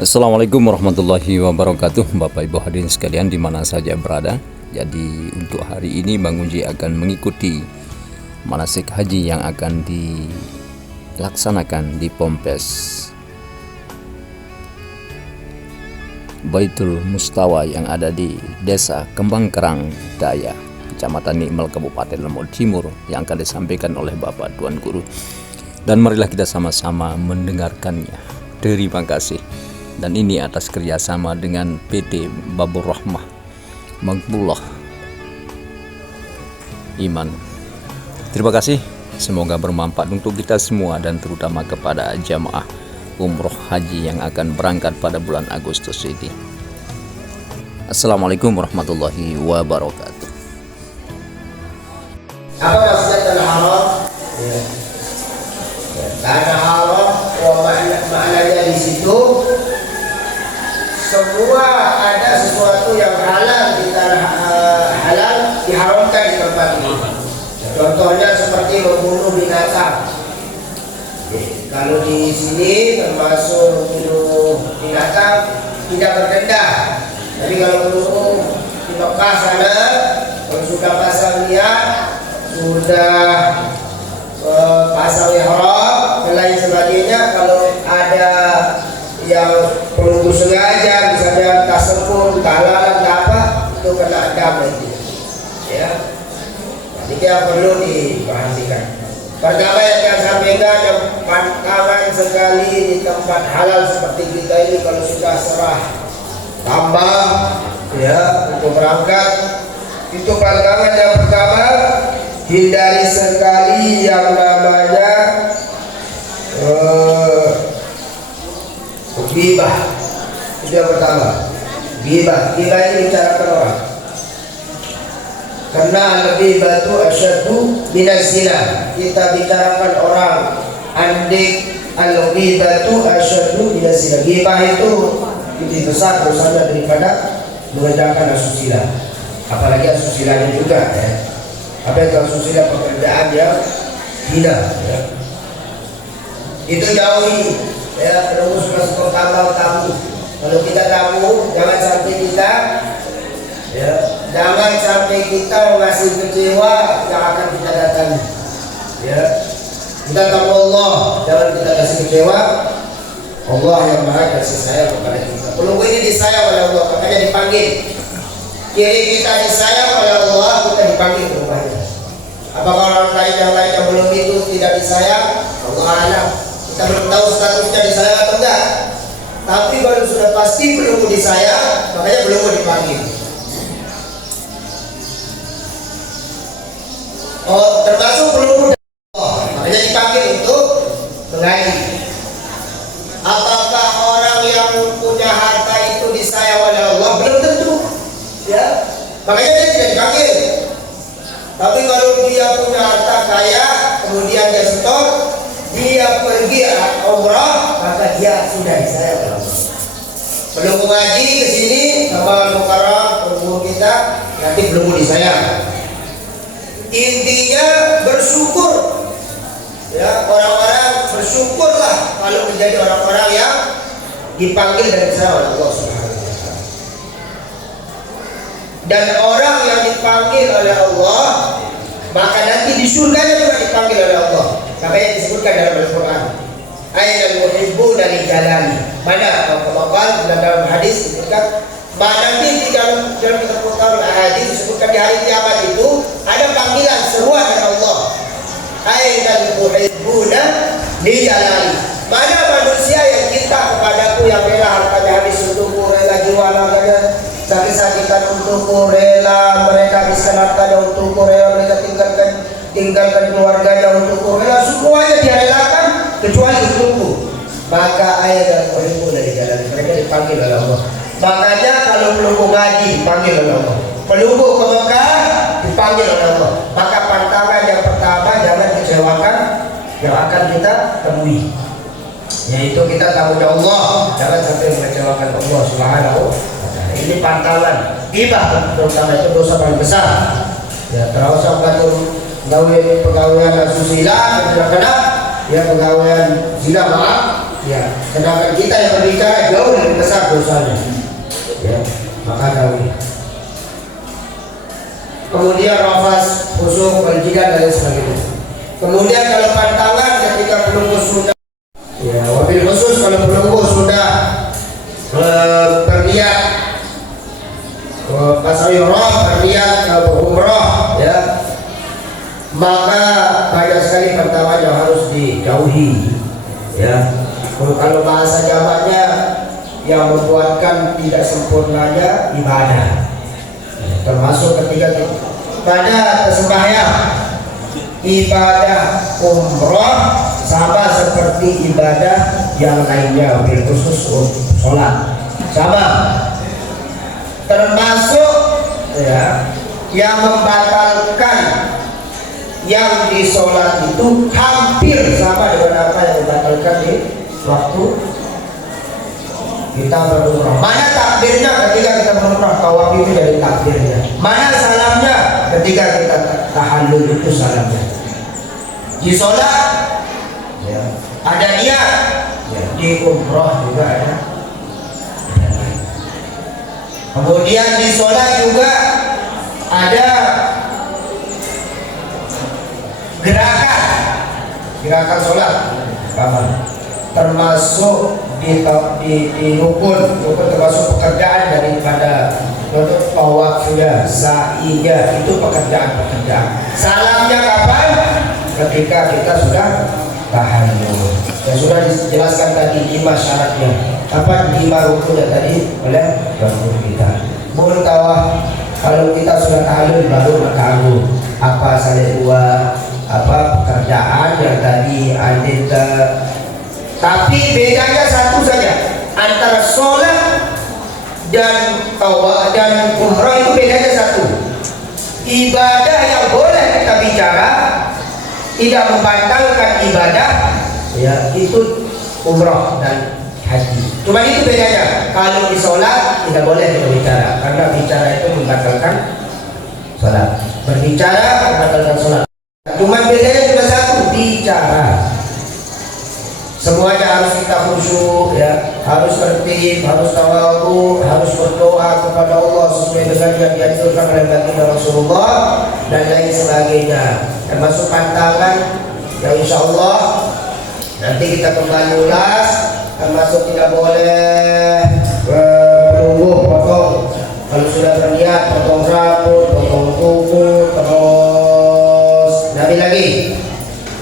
Assalamualaikum warahmatullahi wabarakatuh, Bapak Ibu hadirin sekalian di mana saja berada. Jadi untuk hari ini Bang Uji akan mengikuti manasik haji yang akan dilaksanakan di Pompes Baitul Mustawa yang ada di Desa Kembang Kerang Daya, Kecamatan Nikmel, Kabupaten Lombok Timur, yang akan disampaikan oleh Bapak Tuan Guru. Dan marilah kita sama-sama mendengarkannya. Terima kasih. Dan ini atas kerjasama dengan PT Babur Rahmah Makbullah Iman. Terima kasih, semoga bermanfaat untuk kita semua dan terutama kepada jamaah umroh haji yang akan berangkat pada bulan Agustus ini. Assalamualaikum warahmatullahi wabarakatuh. Apa maksudnya tanah haram? Tanah haram, maknanya di situ semua ada sesuatu yang halal di tanah halal diharamkan di tempat ini. Contohnya seperti membunuh binatang. Kalau di sini termasuk bunuh binatang tidak berdenda. Tapi kalau bunuh di Mekah sana, kalau sudah pasang niat, sudah pasang ihram dan lain sebagainya, kalau ada yang peluru sengaja, misalnya tasebut, tahalalan, apa, itu kena dam nanti. Ya, jadi yang perlu diperhatikan. Pertama yang saya sampaikan, yang pantangan sekali di tempat halal seperti kita ini, kalau sudah serah tambah ya untuk berangkat, itu pantangan yang pertama, hindari sekali yang namanya ghibah. Itu yang pertama, ghibah. Ghibah ini bicarakan orang, karena ghibah itu asyaddu minaz zina. Kita bicarakan orang, andik al-ghibah itu asyaddu minaz zina. Ghibah itu lebih besar dosanya daripada mengerjakan asusila, apalagi asusilanya juga ya. Apa itu asusila? Pekerjaan yang hina ya. Itu jauhi ya. Terus masuk tamu. Kalau kita tamu, jangan sampai kita ya, jangan sampai kita mengasih kecewa yang akan kita datangi ya. Kita tamu Allah, jangan kita kasih kecewa. Allah yang maha kasih sayang kepada kita. Pelunggu ini disayang oleh Allah, makanya dipanggil. Kiri kita disayang oleh Allah, kita dipanggil ke rumahnya. Apakah orang lain yang belum itu tidak disayang? Allah alam. Kita belum tahu statusnya disayang atau enggak. Tapi kalau sudah pasti belum disayang, makanya belum dipanggil. Oh, termasuk belum makanya dipanggil untuk mengaji. Apakah orang yang punya harta itu disayang oleh Allah? Belum tentu. Ya, makanya dia tidak dipanggil. Tapi kalau dia punya harta kaya, kemudian dia setor, dia pergi umrah, maka dia sudah disayang oleh Allah. Belum mengaji ke sini sama mukarram umur kita, nanti belum disayang. Intinya bersyukur. Ya, orang-orang bersyukurlah kalau menjadi orang-orang yang dipanggil dan disayang oleh Allah Subhanahu wa taala. Dan orang yang dipanggil oleh Allah, maka nanti di surganya juga dipanggil oleh Allah. Makanya disebutkan dalam Al-Quran, ainal muhibbuna li jalali. Mana kalau dalam hadis disebutkan, nanti di dalam terputar hadis disebutkan di hari kiamat itu ada panggilan seruan dari Allah. Ainal muhibbuna li jalali. Mana manusia yang cinta kepadaku, yang rela hartanya habis untukku, rela jiwa raganya sakit-sakitan untukku, rela mereka habiskan hartanya untukku, rela mereka tinggalkan keluarganya untukku, rela semuanya dia relakan kecuali untukku. Maka ayat dan muhibbu dari jalan mereka dipanggil oleh Allah. Makanya kalau pelunggu ngaji dipanggil oleh Allah, pelunggu ke Mekah dipanggil oleh Allah. Maka pantangan yang pertama, jangan kecewakan yang akan kita temui, yaitu kita tahu Allah, jangan sampai mengecewakan Allah Subhanahu wa ta'ala. Ini pantangan ghibah, terutama itu dosa paling besar ya. Terus ngatur pegawaian asusila, tidak kena ya, pegawaian zina, maaf Ya, sedangkan kita yang berbicara jauh lebih besar dosanya. Ya, maka jauhi. Kemudian rafas, khusuk, wal-jidan dan sebagainya. Kemudian kalau pantangan ketika pelunggu sudah, ya, wabil khusus kalau pelunggu sudah berniat pasayurah, berniat umrah, ya, maka banyak sekali pantangan yang harus dijauhi. Ya, kalau bahasa jamaknya yang membuatkan tidak sempurnanya ibadah, termasuk ketika pada sembahyang, ibadah umrah sama seperti ibadah yang lainnya, bil khusus sholat sama, termasuk ya yang membatalkan yang di sholat itu hampir sama dengan apa yang membatalkan di waktu kita berumrah. Mana takbirnya ketika kita berumrah, tawaf itu dari takbirnya. Mana salamnya ketika kita tahallul itu salamnya. Di sholat ya, ada niat, ya, di umrah juga ada. Kemudian di sholat juga ada gerakan sholat, termasuk di rukun termasuk pekerjaan daripada tawaf sudah, sa'inya itu pekerjaan. Salamnya kapan? Ketika kita sudah tahallul. Dan sudah dijelaskan tadi 5 syaratnya. Apa 5 rukunnya tadi oleh guru kita. Tawaf kalau kita sudah tahallul baru makamu. Apa salih dua, apa pekerjaan yang tadi ada. Tapi bedanya satu saja antara sholat dan tawaf dan umrah, itu bedanya satu. Ibadah yang boleh kita bicara tidak membatalkan ibadah, ya, itu umrah dan haji. Cuma itu bedanya. Kalau di sholat tidak boleh kita bicara, karena bicara itu membatalkan sholat. Berbicara membatalkan sholat. Cuma bedanya cuma satu, bicara. Semuanya harus kita khusyuk, ya, harus tertib, harus tawadhu, harus berdoa kepada Allah sesuai dengan yang dianjurkan oleh baginda Rasulullah dan lain sebagainya. Termasuk pantangan yang insya Allah nanti kita kembali ulas. Termasuk tidak boleh menunggu potong. Kalau sudah berniat potong rambut, potong kuku, terus nabi lagi.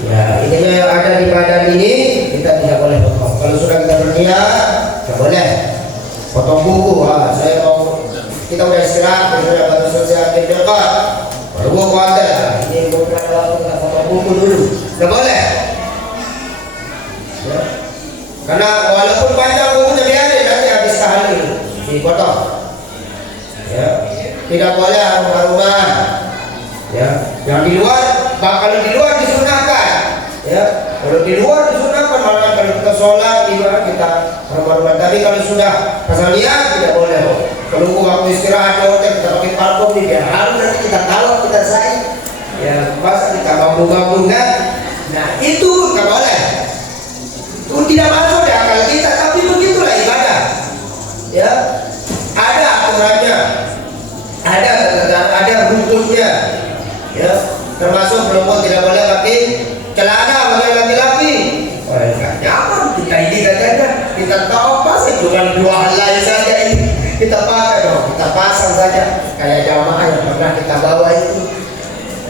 Ya, intinya yang ada di badan ini kita tidak boleh potong. Kalau sudah kita berniat, tidak boleh potong kuku. Saya mau, kita udah istirahat, kita baru selesai akhir dekat, baru gua kuatir. Ini bukan ada waktu kita potong kuku dulu. Tidak boleh. Ya. Karena walaupun panjang kukunya biarin, nanti habis tahallul dipotong. Ya, tidak boleh harum-haruman. Ya, yang di luar, kalau di luar disunahkan. Ya, kalau di luar disunahkan, malah kalau kita sholat di luar kita harum-haruman. Tapi kalau sudah pasal niat tidak boleh. Kalau waktu istirahat di hotel kita pakai parfum nih, biar harum, nanti kita tahu kita sayang. Ya, pas kita bambu-bambu kan. Nah, itu nggak boleh. Itu tidak masuk di akal kita, tapi begitulah ibadah. Ya, ada aturannya, ada hukumnya. Ya, termasuk perempuan tidak boleh pakai celana bagi laki-laki. Enggak nyaman kita ini katanya. Kita tahu pasti cuma 2 helai saja ini. Kita pakai dong, kita pasang saja kayak jamaah yang pernah kita bawa itu.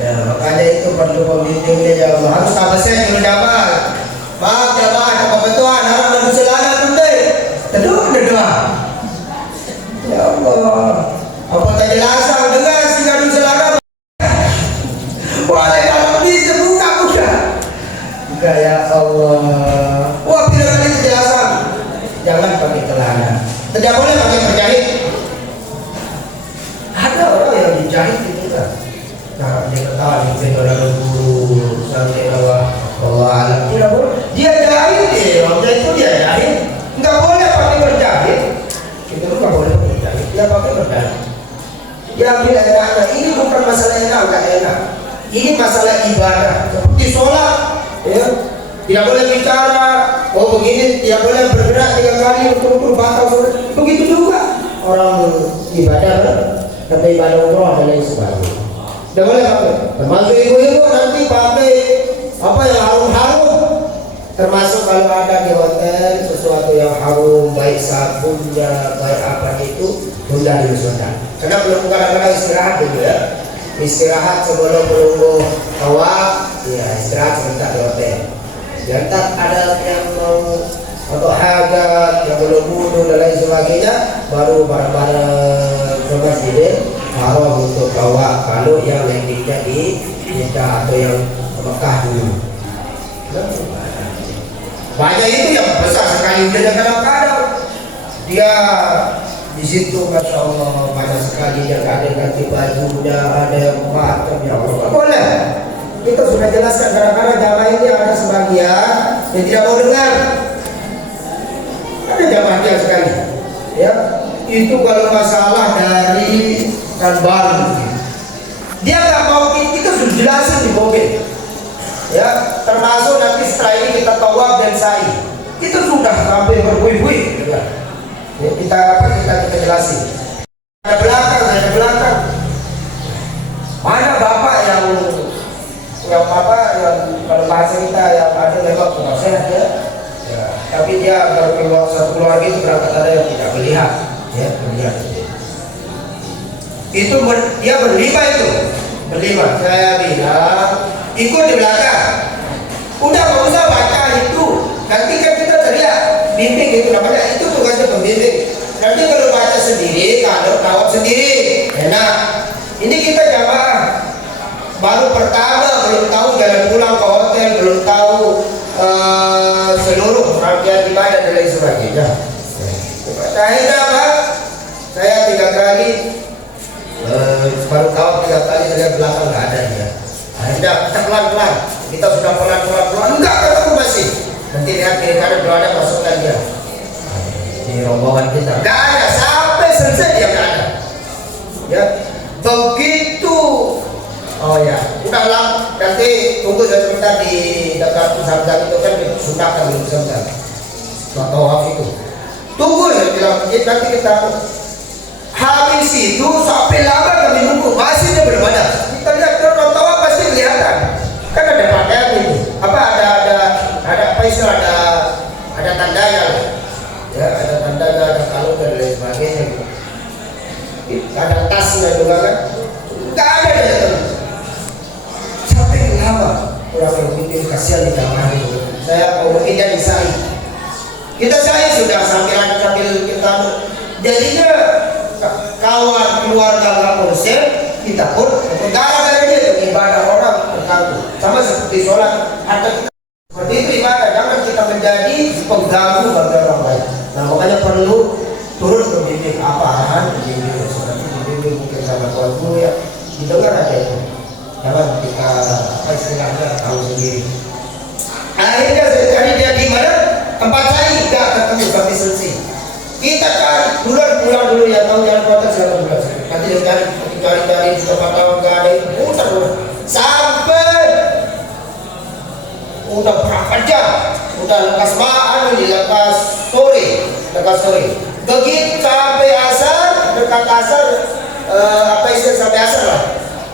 Ya, makanya itu perlu pembimbingnya ya Allah. Harus absen dulu jamaah. Maaf jamaah, kebetulan harus ada celana tuntai. Teduh. Ya Allah. Apa tadi lasang dengar si gaduh celana? Boleh kalau bisa buka. Ya Allah. Wah, bila kali kejelasan. Jangan pakai celana. Tidak boleh pakai penjahit. Ada orang yang dijahit itu kan. Nah, dia ketawa di orang guru sampai Allah alam. Tidak boleh. Dia jahit dia. Waktu itu dia jahit. Enggak boleh pakai berjahit. Itu enggak boleh pakai berjahit. Dia pakai berjahit. Ya bila enaknya. Ini bukan masalah enak, enggak enak. Ini masalah ibadah. Seperti sholat, ya, tidak boleh bicara, Oh begini tidak boleh bergerak 3 kali untuk batal sholat. Begitu juga orang ibadah, tapi ibadah umroh dan lain sebagainya. Tidak boleh pakai. Termasuk ibu-ibu nanti pakai apa yang harum-harum. Termasuk kalau ada di hotel sesuatu yang harum, baik sabunnya, baik apa itu, tunda dulu sebentar. Karena belum kadang-kadang istirahat dulu ya. Istirahat sebelum menunggu tawaf, ya istirahat sebentar di hotel. Jangan ada yang mau atau hajat yang belum wudu dan lain sebagainya, baru bareng-bareng ke masjid haram untuk tawaf. Kalau yang landingnya di Jeddah atau yang ke Mekah dulu. Banyak itu yang besar sekali udah kadang-kadang dia di situ, masya Allah banyak sekali yang ada ganti bajunya, ada yang macam ya Allah. Boleh. Kita sudah jelaskan kadang-kadang jamaah ini ada sebagian yang tidak mau dengar. Ada jamaahnya sekali. Ya, itu kalau masalah dari dan baru. Dia nggak mau, kita sudah jelasin di mobil. Ya, termasuk nanti setelah ini kita tawaf dan sa'i. Itu sudah sampai berbuih-buih. Ya, kita jelasin. Ada belakang. Mana bapak yang kalau bahasa kita yang ada lewat tukang sehat ya. Ya, tapi dia baru keluar satu keluarga itu berangkat ada yang tidak melihat, ya melihat. Itu dia berlima itu. Berlima. Saya bilang ikut di belakang. Udah nggak usah baca itu. Nanti kan kita teriak bimbing itu namanya, itu tugasnya pembimbing. Nanti kalau baca sendiri, kalau tawaf sendiri, enak. Ini kita jamaah baru pertama, belum tahu jalan pulang ke hotel, belum tahu seluruh rangkaian ibadah dan lain sebagainya. Akhirnya apa? Saya 3 kali baru tahu 3 kali saya belakang nggak ada ya. Akhirnya kita pelan-pelan, kita sudah pelan-pelan enggak ketemu masih. Nanti lihat kiri kanan belum ada, masukkan dia di rombongan kita. Nggak ada sampai selesai dia nggak ada. Ya begitu. Oh ya, udah lah. Nanti tunggu sebentar di dekat Zamzam itu kan sudah kan belum Zamzam. Tawaf itu. Tunggu saya bilang, nanti kita habis itu sampai lama kami nunggu masih dia belum ada. Kita lihat kalau tawaf pasti kelihatan. Kan ada pakaian itu. Apa ada apa istilah ada tandanya. Ya, ada tandanya, ada kalung dan lain sebagainya. Ada tasnya juga kan. Enggak ada dia. Orang yang kasihan di jamaah itu. Saya mau kita disai. Kita saya sudah sambil kita. Jadinya kawan keluarga nggak konsen, kita pun gara-gara dia ibadah orang terganggu. Sama seperti sholat. Atau kita seperti itu ibadah. Jangan kita menjadi pengganggu bagi orang lain. Nah makanya perlu turun membimbing apa arahan membimbing seperti membimbing mungkin sama tuan guru ya. Didengar aja itu. Jangan kita apa istilahnya tahu sendiri. Akhirnya saya cari dia di mana tempat saya tidak ketemu sampai selesai. Kita cari bulan dulu ya, tahu jalan kota segala bulan. Nanti dia cari di tempat tahu nggak ada, putar sampai udah berapa jam, udah lekas lekas sore. Begitu sampai asar, dekat asar apa istilah sampai asar lah.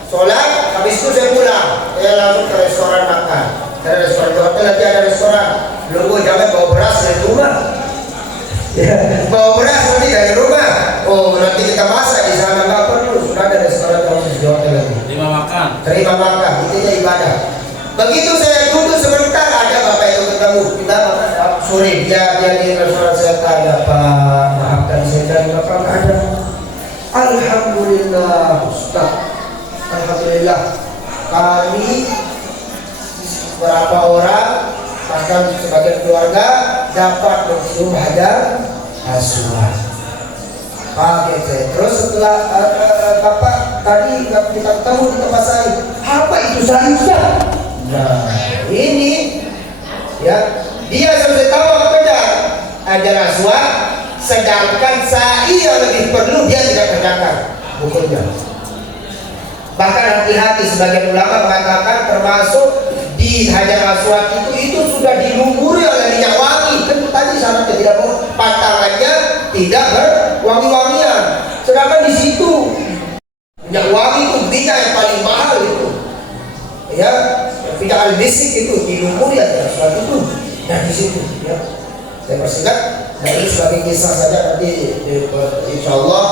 Sholat, habis itu saya pulang. Saya langsung ke restoran makan. Ada restoran di hotel, nanti ada restoran. Belum jangan bawa beras dari rumah. Ya, bawa beras nanti dari rumah. Oh, nanti kita masak di sana nggak perlu. Sudah ada restoran yang di hotel lagi. Terima makan. Itu ya ibadah. Begitu saya duduk sebentar, ada bapak itu ketemu. Kita makan sore. Dia di restoran, saya tanya, Pak, maafkan saya cari bapak nggak ada. Alhamdulillah, Ustaz. Alhamdulillah kami beberapa orang bahkan sebagian keluarga dapat mencium hajar aswad. Terus setelah bapak tadi kita ketemu di tempat saya, apa itu saya? Nah ini ya dia sudah tahu apa kejar hajar aswad, sedangkan sa'i yang lebih perlu dia tidak kerjakan hukumnya. Bahkan hati-hati sebagian ulama mengatakan termasuk di hajar aswad itu sudah dilumuri oleh minyak wangi. itu tadi syaratnya tidak mau patangannya tidak berwangi-wangian. Sedangkan di situ minyak wangi itu minyak yang paling mahal itu. Ya, minyak al-misik itu di lumur ya sesuatu itu. Nah di situ ya. Saya persingkat. Nah ini sebagai kisah saja nanti insya Allah